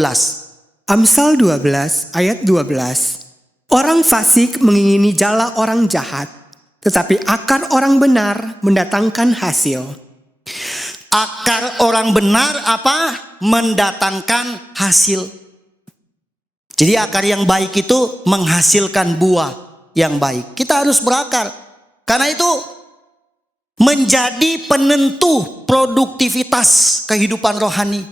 Amsal 12 ayat 12. Orang fasik mengingini jala orang jahat, tetapi akar orang benar mendatangkan hasil. Akar orang benar apa? Mendatangkan hasil. Jadi akar yang baik itu menghasilkan buah yang baik. Kita harus berakar. Karena itu menjadi penentu produktivitas kehidupan rohani.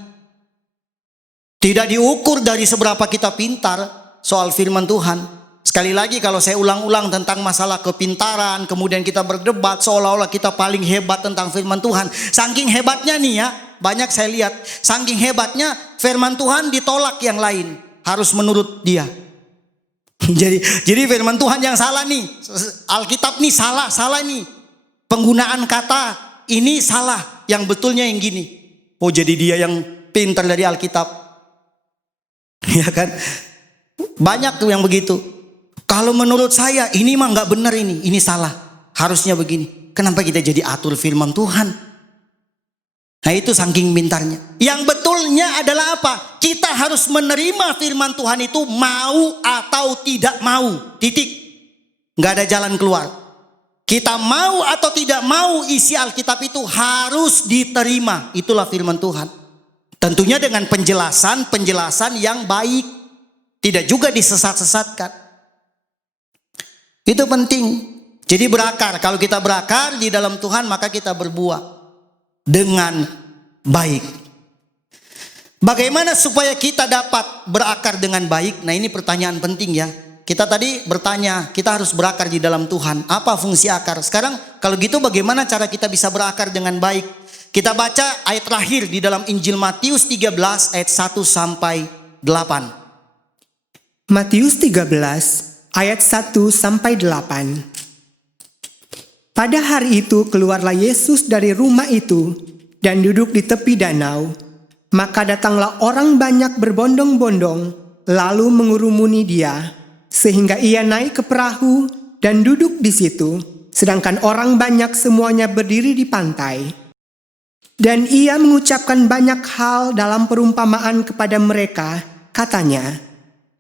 Tidak diukur dari seberapa kita pintar soal firman Tuhan. Sekali lagi kalau saya ulang-ulang tentang masalah kepintaran, kemudian kita berdebat seolah-olah kita paling hebat tentang firman Tuhan. Saking hebatnya nih ya, banyak saya lihat. Saking hebatnya firman Tuhan ditolak yang lain. Harus menurut dia. Jadi firman Tuhan yang salah nih. Alkitab nih salah nih. Penggunaan kata ini salah. Yang betulnya yang gini. Oh jadi dia yang pintar dari Alkitab. Ya kan? Banyak tuh yang begitu. Kalau menurut saya ini mah gak benar ini salah. Harusnya begini. Kenapa kita jadi atur firman Tuhan? Nah itu saking pintarnya. Yang betulnya adalah apa? Kita harus menerima firman Tuhan itu mau atau tidak mau. Titik. Gak ada jalan keluar. Kita mau atau tidak mau isi Alkitab itu harus diterima. Itulah firman Tuhan. Tentunya dengan penjelasan yang baik. Tidak juga disesat-sesatkan. Itu penting. Jadi berakar. Kalau kita berakar di dalam Tuhan maka kita berbuah dengan baik. Bagaimana supaya kita dapat berakar dengan baik? Nah ini pertanyaan penting ya. Kita tadi bertanya, kita harus berakar di dalam Tuhan. Apa fungsi akar? Sekarang kalau gitu bagaimana cara kita bisa berakar dengan baik? Kita baca ayat terakhir di dalam Injil Matius 13 ayat 1 sampai 8. Matius 13 ayat 1 sampai 8. Pada hari itu keluarlah Yesus dari rumah itu dan duduk di tepi danau. Maka datanglah orang banyak berbondong-bondong lalu mengurumuni dia sehingga ia naik ke perahu dan duduk di situ, sedangkan orang banyak semuanya berdiri di pantai. Dan ia mengucapkan banyak hal dalam perumpamaan kepada mereka, katanya,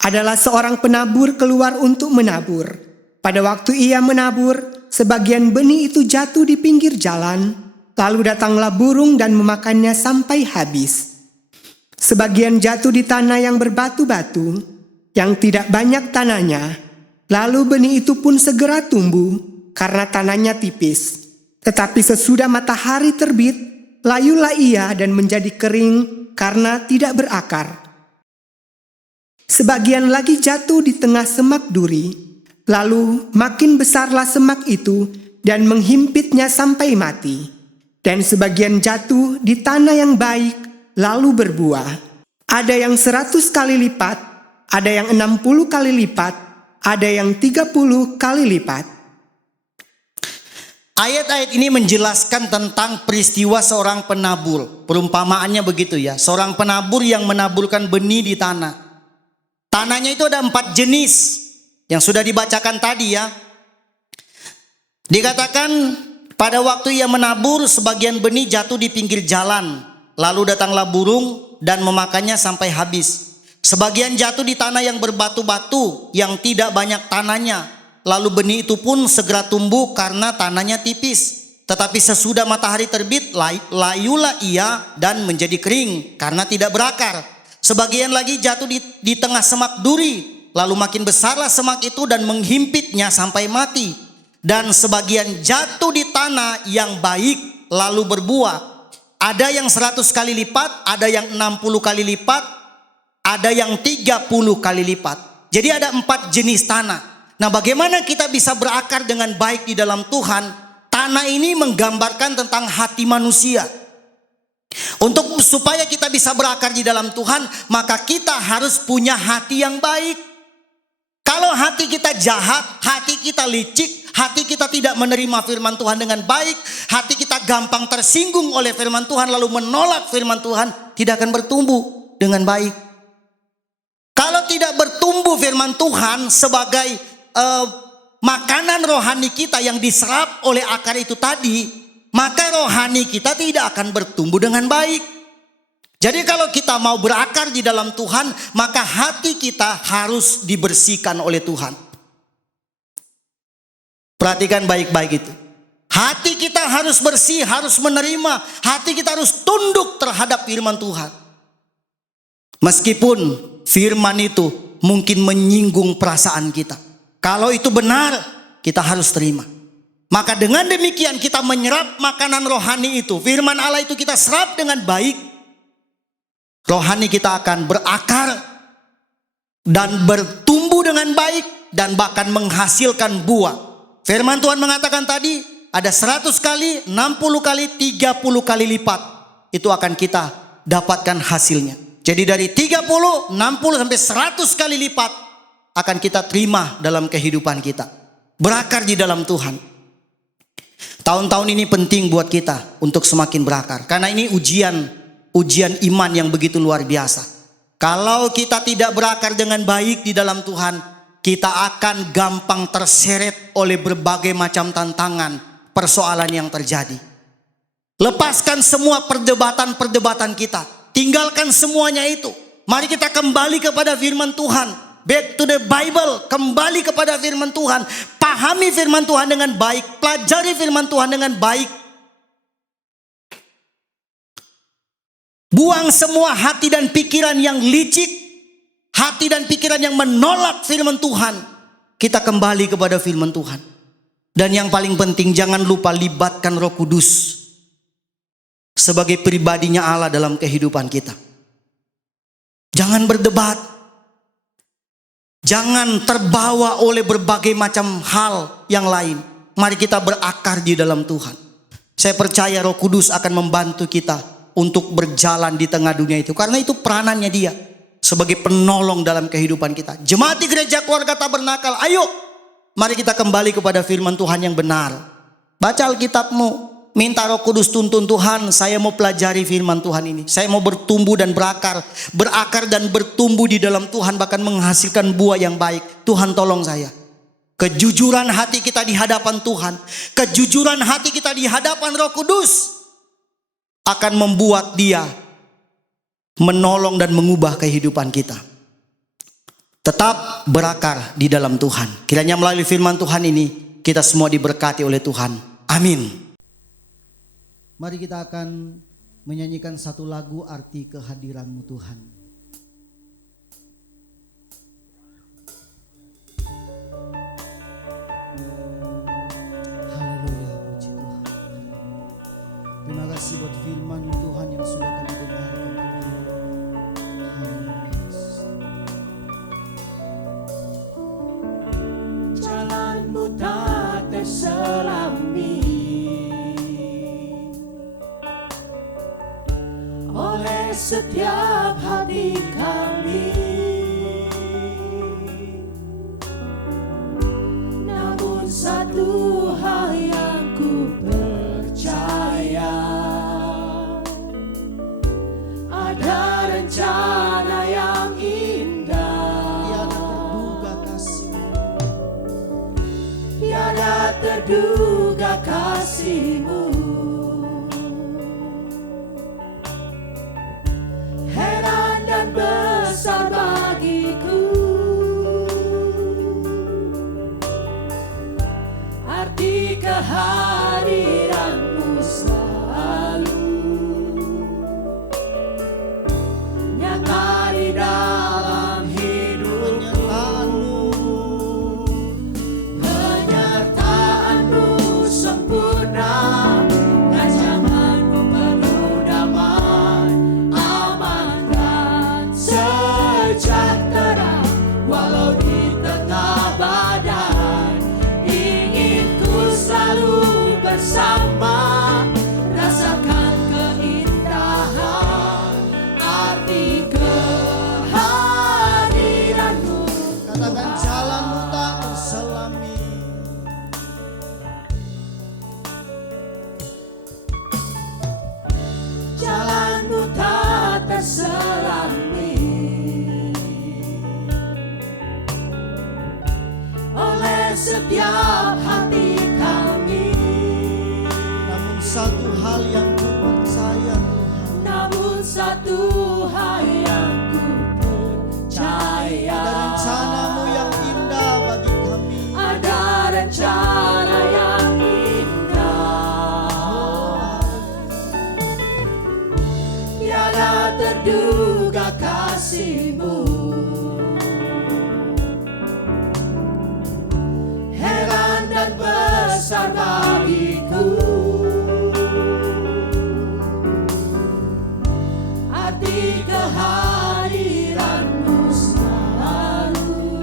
adalah seorang penabur keluar untuk menabur. Pada waktu ia menabur, sebagian benih itu jatuh di pinggir jalan, lalu datanglah burung dan memakannya sampai habis. Sebagian jatuh di tanah yang berbatu-batu, yang tidak banyak tanahnya, lalu benih itu pun segera tumbuh, karena tanahnya tipis. Tetapi sesudah matahari terbit, layulah ia dan menjadi kering karena tidak berakar. Sebagian lagi jatuh di tengah semak duri, lalu makin besarlah semak itu dan menghimpitnya sampai mati. Dan sebagian jatuh di tanah yang baik, lalu berbuah. Ada yang 100 kali lipat, ada yang 60 kali lipat, ada yang 30 kali lipat. Ayat-ayat ini menjelaskan tentang peristiwa seorang penabur. Perumpamaannya begitu ya. Seorang penabur yang menaburkan benih di tanah. Tanahnya itu ada 4 jenis yang sudah dibacakan tadi ya. Dikatakan pada waktu ia menabur, sebagian benih jatuh di pinggir jalan. Lalu datanglah burung dan memakannya sampai habis. Sebagian jatuh di tanah yang berbatu-batu, yang tidak banyak tanahnya. Lalu benih itu pun segera tumbuh karena tanahnya tipis. Tetapi sesudah matahari terbit, layulah ia dan menjadi kering karena tidak berakar. Sebagian lagi jatuh di tengah semak duri. Lalu makin besarlah semak itu dan menghimpitnya sampai mati. Dan sebagian jatuh di tanah yang baik lalu berbuah. Ada yang 100 kali lipat, ada yang 60 kali lipat, ada yang 30 kali lipat. Jadi ada 4 jenis tanah. Nah, bagaimana kita bisa berakar dengan baik di dalam Tuhan? Tanah ini menggambarkan tentang hati manusia. Untuk supaya kita bisa berakar di dalam Tuhan, maka kita harus punya hati yang baik. Kalau hati kita jahat, hati kita licik, hati kita tidak menerima firman Tuhan dengan baik, hati kita gampang tersinggung oleh firman Tuhan lalu menolak firman Tuhan, tidak akan bertumbuh dengan baik. Kalau tidak bertumbuh firman Tuhan sebagai makanan rohani kita yang diserap oleh akar itu tadi, maka rohani kita tidak akan bertumbuh dengan baik. Jadi kalau kita mau berakar di dalam Tuhan, maka hati kita harus dibersihkan oleh Tuhan. Perhatikan baik-baik itu. Hati kita harus bersih, harus menerima. Hati kita harus tunduk terhadap firman Tuhan. Meskipun firman itu mungkin menyinggung perasaan kita. Kalau itu benar, kita harus terima. Maka dengan demikian kita menyerap makanan rohani itu. Firman Allah itu kita serap dengan baik. Rohani kita akan berakar dan bertumbuh dengan baik dan bahkan menghasilkan buah. Firman Tuhan mengatakan tadi ada 100 kali, 60 kali, 30 kali lipat. Itu akan kita dapatkan hasilnya. Jadi dari 30, 60 sampai 100 kali lipat akan kita terima dalam kehidupan kita. Berakar di dalam Tuhan. Tahun-tahun ini penting buat kita untuk semakin berakar. Karena ini ujian iman yang begitu luar biasa. Kalau kita tidak berakar dengan baik di dalam Tuhan, kita akan gampang terseret oleh berbagai macam tantangan, persoalan yang terjadi. Lepaskan semua perdebatan-perdebatan kita. Tinggalkan semuanya itu. Mari kita kembali kepada firman Tuhan. Back to the Bible. Kembali kepada firman Tuhan. Pahami firman Tuhan dengan baik. Pelajari firman Tuhan dengan baik. Buang semua hati dan pikiran yang licik, hati dan pikiran yang menolak firman Tuhan. Kita kembali kepada firman Tuhan. Dan yang paling penting, jangan lupa libatkan Roh Kudus sebagai pribadinya Allah dalam kehidupan kita. Jangan berdebat. Jangan terbawa oleh berbagai macam hal yang lain. Mari kita berakar di dalam Tuhan. Saya percaya Roh Kudus akan membantu kita untuk berjalan di tengah dunia itu. Karena itu peranannya dia sebagai penolong dalam kehidupan kita. Jemaat di Gereja Keluarga Tabernakal, ayo mari kita kembali kepada firman Tuhan yang benar. Baca Alkitabmu, Minta Roh Kudus tuntun Tuhan, saya mau pelajari firman Tuhan ini. Saya mau bertumbuh dan berakar dan bertumbuh di dalam Tuhan, bahkan menghasilkan buah yang baik. Tuhan tolong saya. Kejujuran hati kita di hadapan Tuhan, kejujuran hati kita di hadapan Roh Kudus akan membuat Dia menolong dan mengubah kehidupan kita. Tetap berakar di dalam Tuhan. Kiranya melalui firman Tuhan ini kita semua diberkati oleh Tuhan. Amin. Mari kita akan menyanyikan satu lagu arti kehadiran-Mu Tuhan. Haleluya, puji Tuhan. Terima kasih buat firman Tuhan yang sudah kami dengarkan Tuhan. Haleluya, Yesus. Jalanmu tak terselami oleh setiap hati kami, namun satu hal yang ku percaya, ada rencana yang indah, tiada terduga kasih-Mu. Besar bagiku arti kehadiran-Mu selalu nyata di dalam hidupku. Penyertaan-Mu sempurna, ancaman-Mu penuh damai, aman dan sejahtera. Walau di tengah badai, ingin ku selalu bersama, rasakan keindahan arti kehadiran-Mu. Katakan jalan-Mu tak terselami. Jalan-Mu tak terselami oleh setiap hati kami, Namun satu hal yang ku percaya Tuhan, namun satu hal yang ku percaya, ada rencana-Mu yang indah bagi kami. ada rencana yang indah, tiada terduga kasih-Mu. Heran dan besar bagiku arti kehadiran-Mu selalu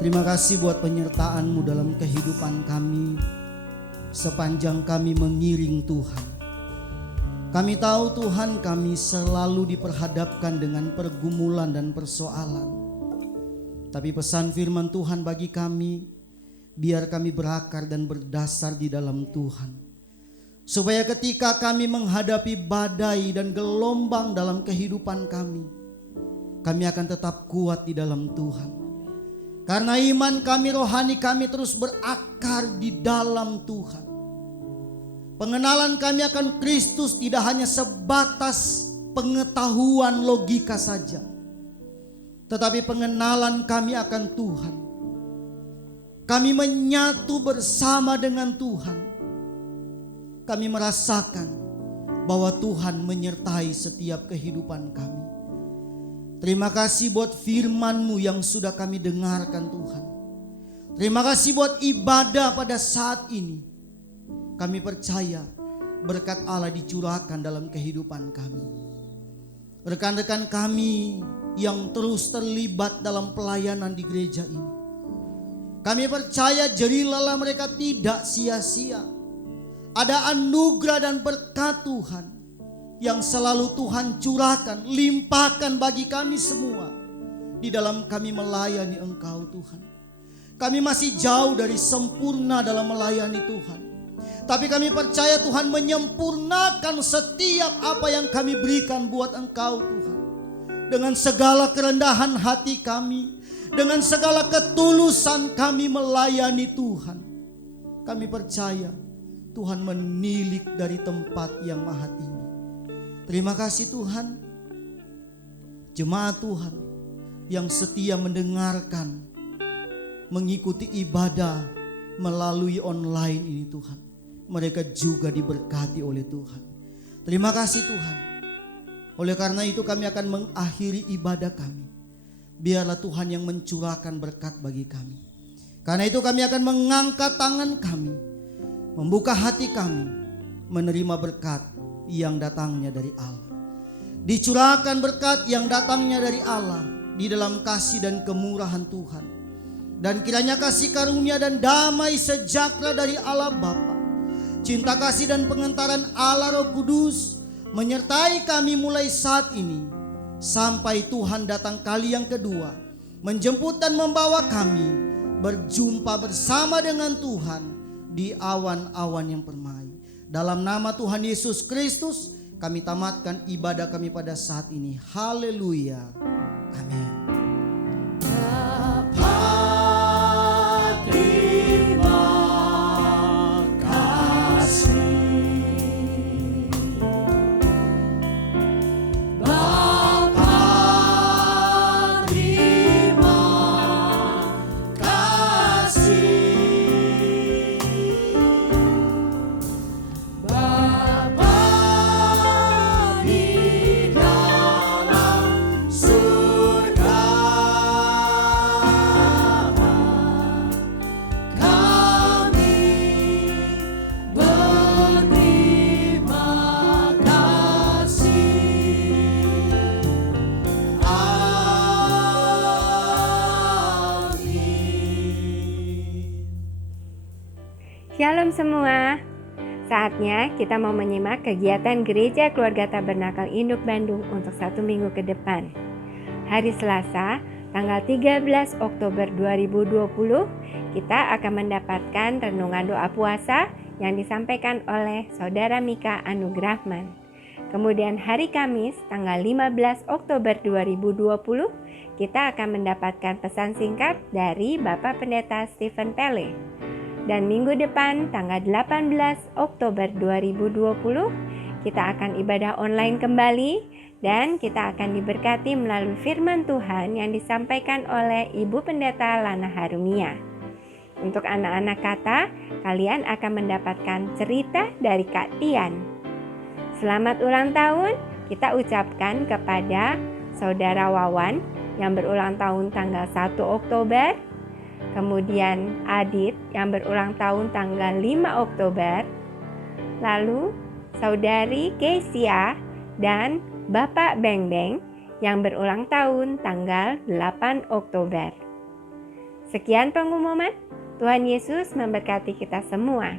Terima kasih buat penyertaan-Mu dalam kehidupan kami sepanjang kami mengiring Tuhan. Kami tahu Tuhan, kami selalu diperhadapkan dengan pergumulan dan persoalan. Tapi pesan firman Tuhan bagi kami, biar kami berakar dan berdasar di dalam Tuhan. Supaya ketika kami menghadapi badai dan gelombang dalam kehidupan kami akan tetap kuat di dalam Tuhan. Karena iman kami, rohani kami terus berakar di dalam Tuhan. Pengenalan kami akan Kristus tidak hanya sebatas pengetahuan logika saja, tetapi pengenalan kami akan Tuhan. Kami menyatu bersama dengan Tuhan. Kami merasakan bahwa Tuhan menyertai setiap kehidupan kami. Terima kasih buat firman-Mu yang sudah kami dengarkan Tuhan. Terima kasih buat ibadah pada saat ini. Kami percaya berkat Allah dicurahkan dalam kehidupan kami. Rekan-rekan kami yang terus terlibat dalam pelayanan di gereja ini, kami percaya jerilalah mereka tidak sia-sia. Ada anugerah dan berkat Tuhan yang selalu Tuhan curahkan, limpahkan bagi kami semua di dalam kami melayani Engkau Tuhan. Kami masih jauh dari sempurna dalam melayani Tuhan. Tapi kami percaya Tuhan menyempurnakan setiap apa yang kami berikan buat Engkau Tuhan. Dengan segala kerendahan hati kami, dengan segala ketulusan kami melayani Tuhan, kami percaya Tuhan menilik dari tempat yang maha tinggi. Terima kasih Tuhan. Jemaat Tuhan yang setia mendengarkan, mengikuti ibadah melalui online ini Tuhan, mereka juga diberkati oleh Tuhan. Terima kasih Tuhan. Oleh karena itu kami akan mengakhiri ibadah kami. Biarlah Tuhan yang mencurahkan berkat bagi kami. Karena itu kami akan mengangkat tangan kami, membuka hati kami, menerima berkat yang datangnya dari Allah. Dicurahkan berkat yang datangnya dari Allah di dalam kasih dan kemurahan Tuhan. Dan kiranya kasih karunia dan damai sejahtera dari Allah Bapa, cinta kasih dan pengentaran Allah Roh Kudus menyertai kami mulai saat ini sampai Tuhan datang kali yang kedua, menjemput dan membawa kami berjumpa bersama dengan Tuhan di awan-awan yang permai. Dalam nama Tuhan Yesus Kristus kami tamatkan ibadah kami pada saat ini. Haleluya. Amin. Shalom semua, saatnya kita mau menyimak kegiatan Gereja Keluarga Tabernakel Induk Bandung untuk 1 minggu ke depan. Hari Selasa, tanggal 13 Oktober 2020, kita akan mendapatkan renungan doa puasa yang disampaikan oleh Saudara Mika Anugrahman. Kemudian hari Kamis, tanggal 15 Oktober 2020, kita akan mendapatkan pesan singkat dari Bapak Pendeta Stephen Pele. Dan minggu depan tanggal 18 Oktober 2020 kita akan ibadah online kembali dan kita akan diberkati melalui firman Tuhan yang disampaikan oleh Ibu Pendeta Lana Harumia. Untuk anak-anak kata, kalian akan mendapatkan cerita dari Kak Tian. Selamat ulang tahun kita ucapkan kepada Saudara Wawan yang berulang tahun tanggal 1 Oktober. Kemudian Adit yang berulang tahun tanggal 5 Oktober. Lalu Saudari Kesia dan Bapak Beng Beng yang berulang tahun tanggal 8 Oktober. Sekian pengumuman. Tuhan Yesus memberkati kita semua.